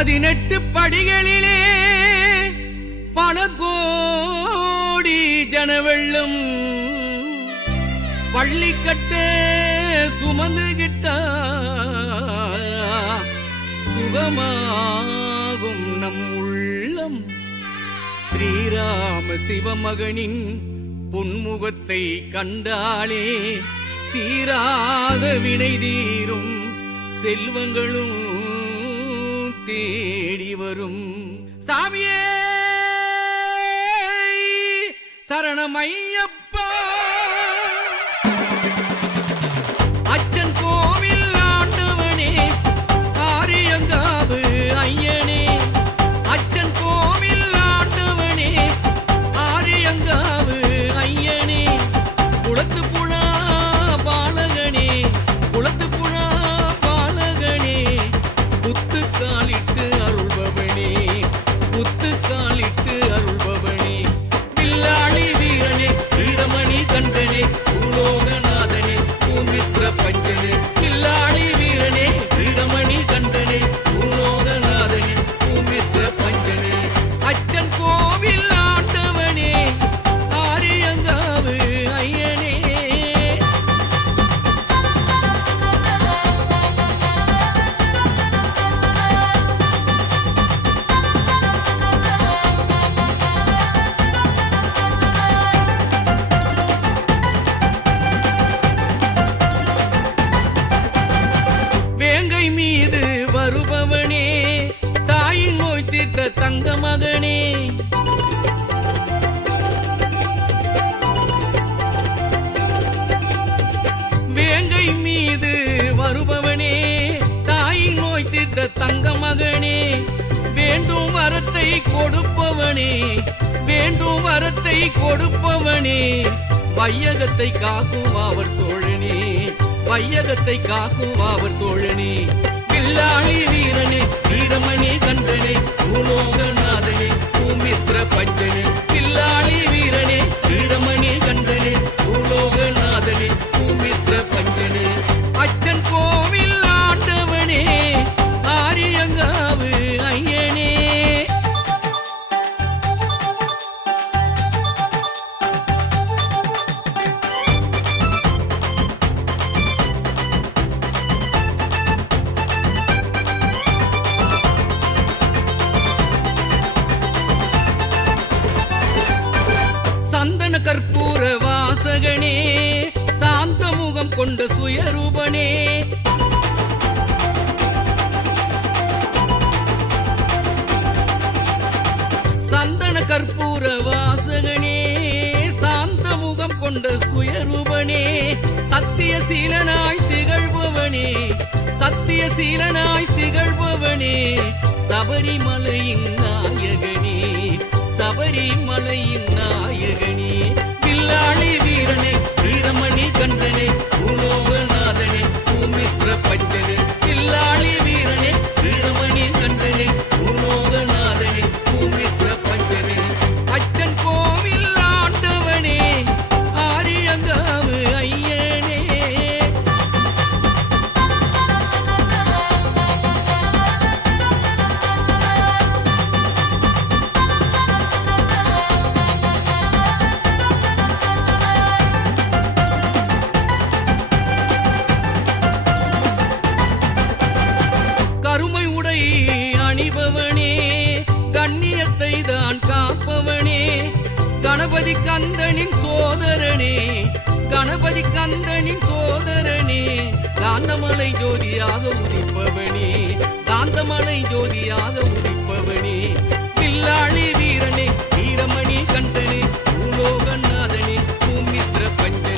18 படிகளிலே பல கோடி ஜனவெள்ளம் பள்ளிக்கட்ட சுமந்துகிட்ட சுகமாகும் நம் உள்ளம். ஸ்ரீராம சிவமகனின் பொன்முகத்தை கண்டாலே தீராத வினை தீரும், செல்வங்களும் தேடி வரும். சாமியே சரணமையப்பா. அச்சன் கோவில் ஆண்டவனே, ஆரியங்காவு ஐயனே. அச்சன் கோவில் ஆண்டவனே, ஆரியங்காவு ஐயனே. குளத்து புழா பாலகனே, குளத்து புழா பாலகனே. புத்து காலிட்டு அருள்பவனே, புத்து காலிட்டு அருள்பவனே. வில்லாளி வீரனே, வீரமணி கண்டனே, பூலோகநாதனே, பூமித்ர பஞ்சனே. வில்லாளி வீரனே, வீரமணி கண்டனே, பூலோகநாதனே, பூமித்ர பஞ்சனே. அச்சன் கோவில் ஆண்டவனே, ஆரியங்காவு ஐயனே. வேங்கை மீது வருபவனே, தாயின் நோய் தீர்த்த தங்க மகனே. வேங்கை மீது வருபவனே, தாயின் நோய் தீர்த்த தங்க மகனே. வேண்டும் வரத்தை கொடுப்பவனே, வேண்டும் வரத்தை கொடுப்பவனே. வையகத்தை காக்கும் அவர் தோழனே, வையகத்தை காக்கும் அவர் தோழனே. வில்லாளி வீரனே, வீரமணி கண்டனே, பூலோகநாதனே, பூமித்ர பஞ்சனே. வில்லாளி வீரனே, வீரமணி கண்டனே, பூலோகநாதனே, பூமித்ர பஞ்சனே. அச்சன் கோவில் ஆண்டவனே, ஆரியங்காவு ஐயனே. சந்தன கற்பூர வாசகனே, சாந்த முகம் கொண்ட சுயரூபனே. சந்தன கற்பூர வாசகனே, சாந்த முகம் கொண்ட சுயரூபனே. சத்திய சீலனாய் திகழ்பவனே, சத்திய சீலனாய் திகழ்பவனே. சபரிமலையின் நாயகனே, சபரிமலையின் நாயகனே. வில்லாளி வீரனே, வீரமணி கண்டனே, பூலோகநாதனே, பூமித்ர பஞ்சனே. வில்லாளி வீரனே, வீரமணி கண்டனே, பூலோகநாதனே, பூமித்ர பஞ்சனே. அச்சன் கோவில் ஆண்டவனே, ஆரியங்காவு ஐயனே. கருமை உடை அணிபவனே, கண்ணியத்தை தான் காப்பவனே. கணபதி கந்தனின் சோதரனே, கணபதி கந்தனின் சோதரனே. காந்தமலை ஜோதியாக உதிப்பவனே, காந்தமலை ஜோதியாக உதிப்பவனே. வில்லாளி வீரனே, வீரமணி கண்டனே, பூலோகநாதனே, பூமித்ர பஞ்ச